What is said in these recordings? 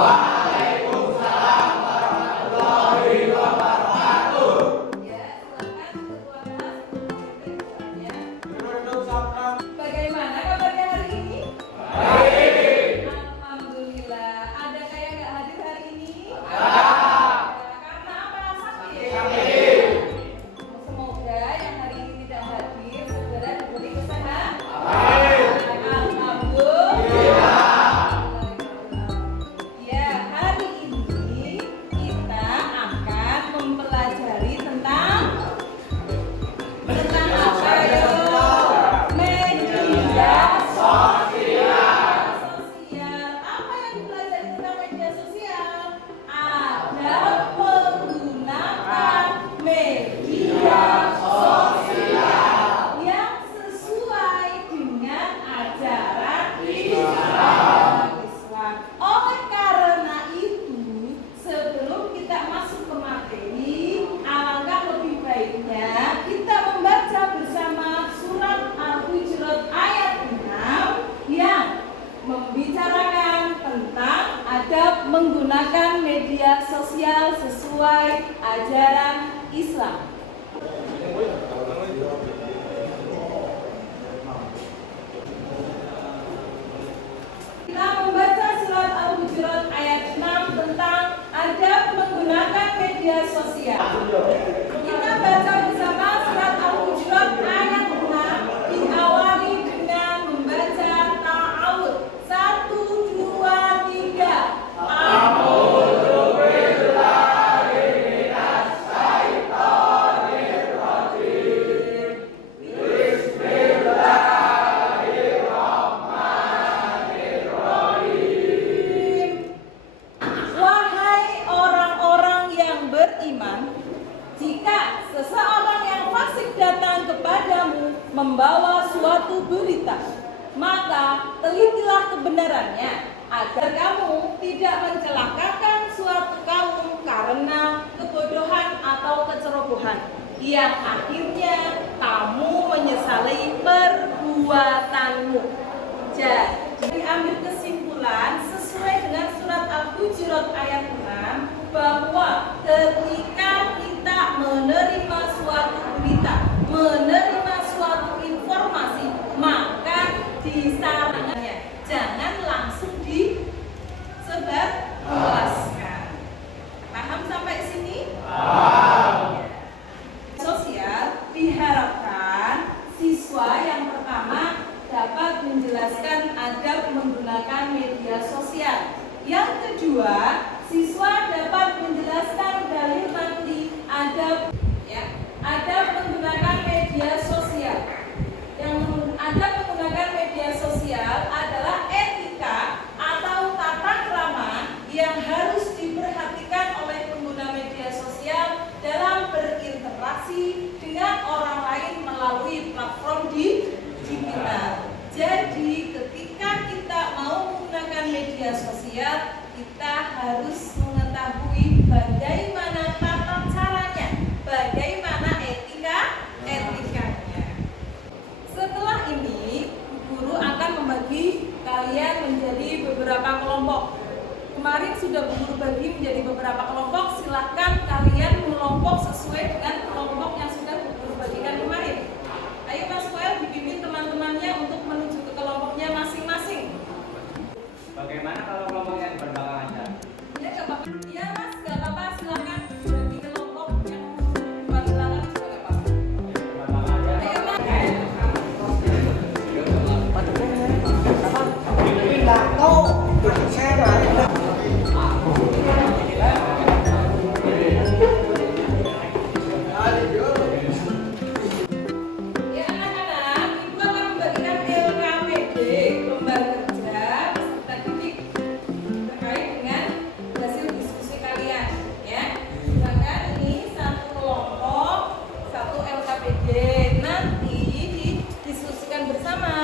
Ya, silakan ketua kelas untuk memberi keterangannya. Bagaimana kabarnya hari ini? Alhamdulillah. Ada kayak nggak hadir hari ini? Karena apa? Sakit. Semoga yang hari ini tidak hadir segera diberi kesehatan. Alhamdulillah. Ya, hari ini kita akan mempelajari tentang apa ya? Media sosial. Apa yang dipelajari tentang media sosial? Ada menggunakan media sosial yang sesuai dengan ajaran Islam. Oleh karena itu, sebelum kita masuk ke materi, alangkah lebih baiknya kita membaca bersama surat Al-Hujurat ayat 6 yang membicarakan tentang adab menggunakan media sosial sesuai ajaran Islam. Kita membaca surat Al-Hujurat ayat 6 tentang adab menggunakan media sosial. Kita baca bersama surat Al-Hujurat ayat 6, diawali dengan membaca ta'awud. 1, 2, 3. Wahai orang-orang yang beriman, jika seseorang yang fasik datang kepadamu membawa suatu berita, maka telitilah kebenarannya agar kamu tidak mencelakakan suatu kaum karena kebodohan atau kecerobohan yang akhirnya kamu menyesali perbuatanmu. Jadi ambil kesimpulan sesuai dengan surat Al-Hujurat ayat 6 bahwa ketika kita menerima suatu berita, menerima suatu informasi, maka disarankannya jangan langsung disebarluaskan. Paham sampai sini? Sosial diharapkan siswa yang pertama dapat menjelaskan adab menggunakan media sosial. Yang kedua, siswa dapat menjelaskan dalil nanti adab adab menggunakan media sosial. Yang adab menggunakan media sosial adalah etika atau tata krama yang harus diperhatikan oleh pengguna media sosial dalam berinteraksi dengan orang lain melalui platform digital. Jadi ketika kita mau menggunakan media sosial, kita harus mengetahui bagaimana tata caranya, bagaimana etikanya. Setelah ini, guru akan membagi kalian menjadi beberapa kelompok. Kemarin sudah guru bagi menjadi beberapa kelompok. Silahkan kalian kelompok sesuai dengan kelompok yang sudah guru bagikan kemarin. Ayo Mas Koel dipimpin teman-temannya untuk menuju ke kelompoknya masing-masing. Bagaimana kalau kelompok yang berbelakang aja? Ya nggak apa-apa. Iya Mas, nggak apa-apa. Silahkan bagi kelompok yang berbelakang juga nggak apa-apa. Berbelakang aja. Ayo Mas. Ya anak-anak, Ibu akan membagikan LKPD, lembar kerja peserta didik terkait dengan hasil diskusi kalian, ya. Silakan ini satu kelompok, satu LKPD. Nanti didiskusikan bersama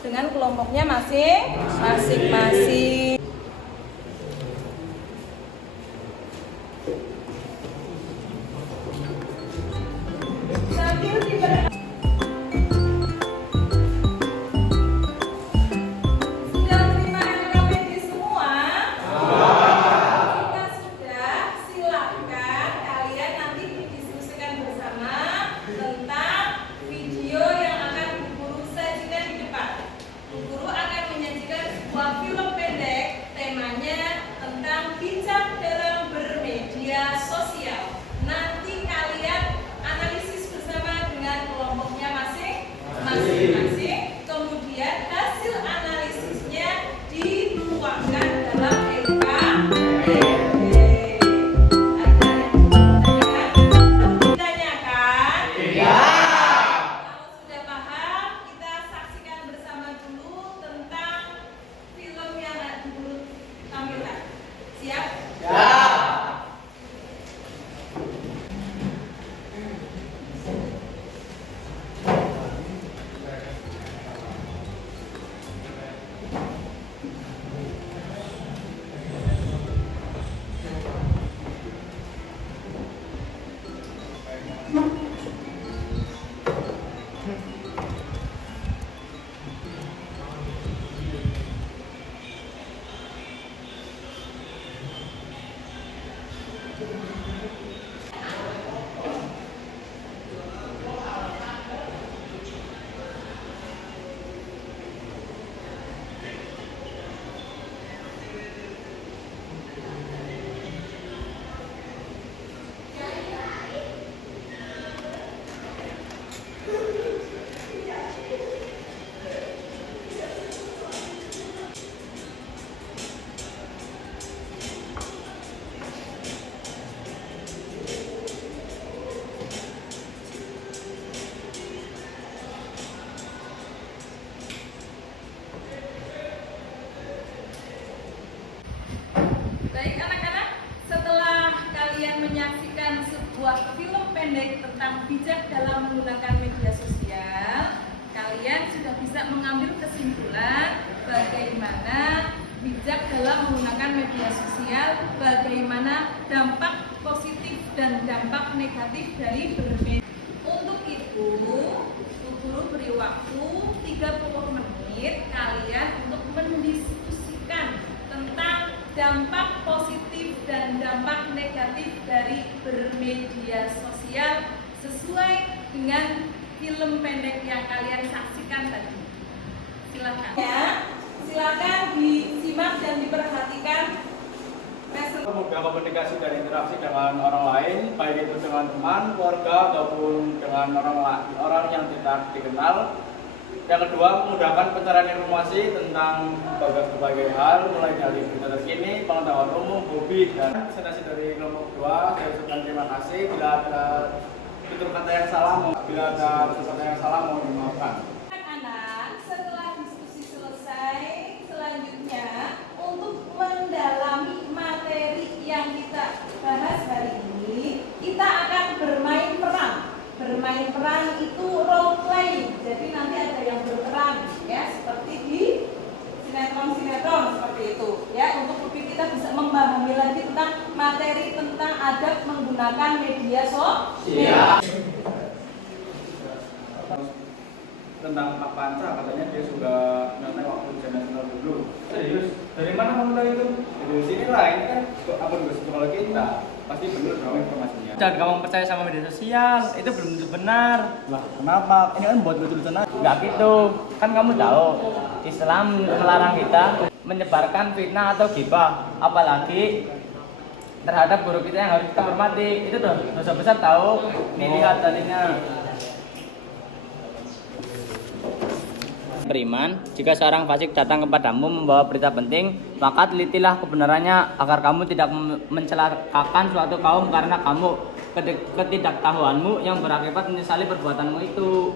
dengan kelompoknya masing-masing. Sambil diberi sudah terima LKPD semua? Baik anak-anak, setelah kalian menyaksikan sebuah film pendek tentang bijak dalam menggunakan media sosial, kalian sudah bisa mengambil kesimpulan bagaimana bijak dalam menggunakan media sosial, bagaimana dampak positif dan dampak negatif dari bermedia. Untuk itu, guru beri waktu 30 menit kalian untuk mendiskusikan tentang dampak positif dan dampak negatif dari bermedia sosial sesuai dengan film pendek yang kalian saksikan tadi. Silakan. Ya, silakan disimak dan diperhatikan. Mudah komunikasi dan interaksi dengan orang lain, baik itu dengan teman, keluarga, ataupun dengan orang yang tidak dikenal. Yang kedua, memudahkan pencarian informasi tentang berbagai hal, mulai dari berita terkini, pengetahuan umum, hobi, dan presentasi dari kelompok 2. Saya ucapkan terima kasih. Bila ada tutur kata yang salah, mohon dimaafkan. Anak-anak, setelah diskusi selesai, selanjutnya untuk mendalami materi yang kita bahas hari ini, kita akan bermain peran. Bermain peran itu role play, jadi nanti ada yang berperan, ya, seperti di sinetron seperti itu, ya, untuk lebih kita bisa memahami lagi tentang materi tentang adab menggunakan media sosial. Tentang Pak Panca, katanya dia suka nonton waktu ujian nasional dulu. Serius? Dari mana kamu tahu itu? Dari sini lah, ini kan akun sekolah kita. Pasti benar dong informasinya. Jangan gampang percaya sama media sosial, itu belum tentu benar. Lah, kenapa? Ini kan buat lucu-lucuan aja. Nggak gitu, kan kamu tahu Islam melarang kita menyebarkan fitnah atau ghibah, apalagi terhadap guru kita yang harus kita hormati. Itu tuh dosa besar tahu. Nih lihat tadinya. Beriman, jika seorang fasik datang kepadamu membawa berita penting, maka telitilah kebenarannya agar kamu tidak mencelakakan suatu kaum karena kamu ketidaktahuanmu yang berakibat menyesali perbuatanmu itu.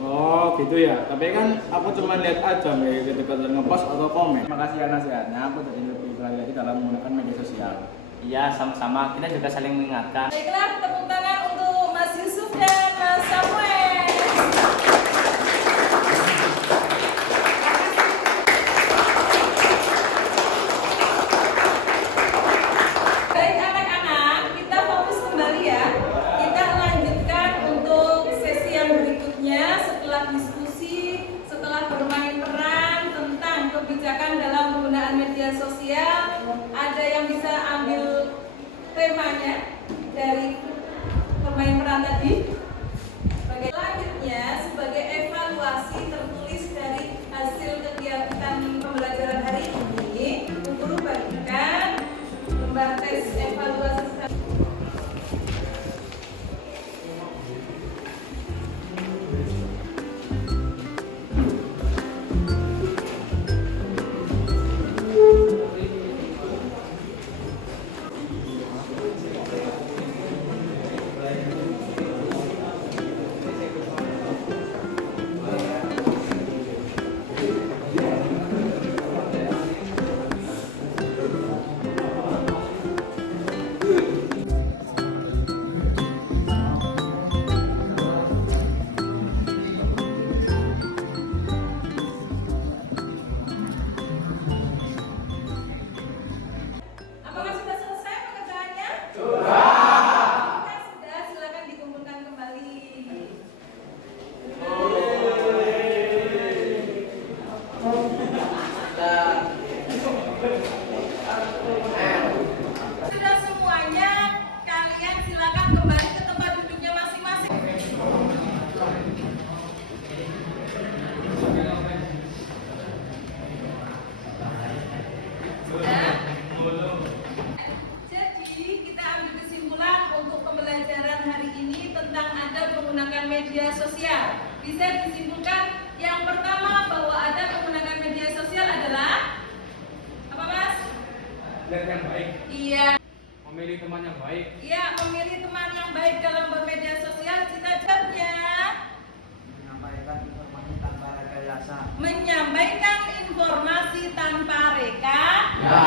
Oh gitu ya, tapi kan aku cuma lihat aja ketika ngepost atau komen. Terima kasih ya nasihatnya, aku jadi lebih berhati-hati dalam menggunakan media sosial. Iya, sama-sama, kita juga saling mengingatkan. Baiklah, tepuk tangan untuk Mas Yusuf dan Mas Samuel. Baik anak-anak, kita fokus kembali ya. Kita lanjutkan untuk sesi yang berikutnya setelah diskusi, setelah bermain peran tentang kebijakan dalam penggunaan media sosial. Ada yang bisa ambil temanya dari bermain peran tadi. Selanjutnya, sebagai evaluasi tertulis dari hasil kegiatan pembelajaran hari ini, guru bagikan lembar tes evaluasi. Apakah sudah selesai pekerjaannya? Jika sudah, silakan dikumpulkan kembali. Sudah semuanya, kalian silakan kembali ke tempat duduknya masing-masing. Sudah? Jadi kita ambil kesimpulan untuk pembelajaran hari ini tentang adab menggunakan media sosial. Bisa disimpulkan yang pertama bahwa adab menggunakan media sosial adalah apa, Mas? Lihat yang baik, Iya. memilih teman yang baik, Iya, memilih teman yang baik dalam bermedia sosial. Cita jawabnya Menyampaikan informasi tanpa rekayasa. menyampaikan informasi tanpa rekayasa.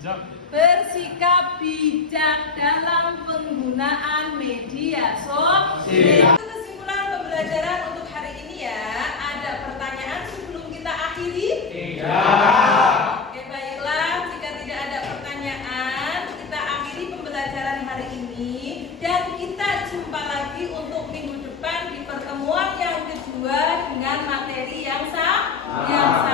Bersikap bijak dalam penggunaan media sosial. Itu kesimpulan pembelajaran untuk hari ini ya. Ada pertanyaan sebelum kita akhiri? Tidak. Oke, baiklah. Jika tidak ada pertanyaan, kita akhiri pembelajaran hari ini dan kita jumpa lagi untuk minggu depan di pertemuan yang kedua dengan materi yang sama.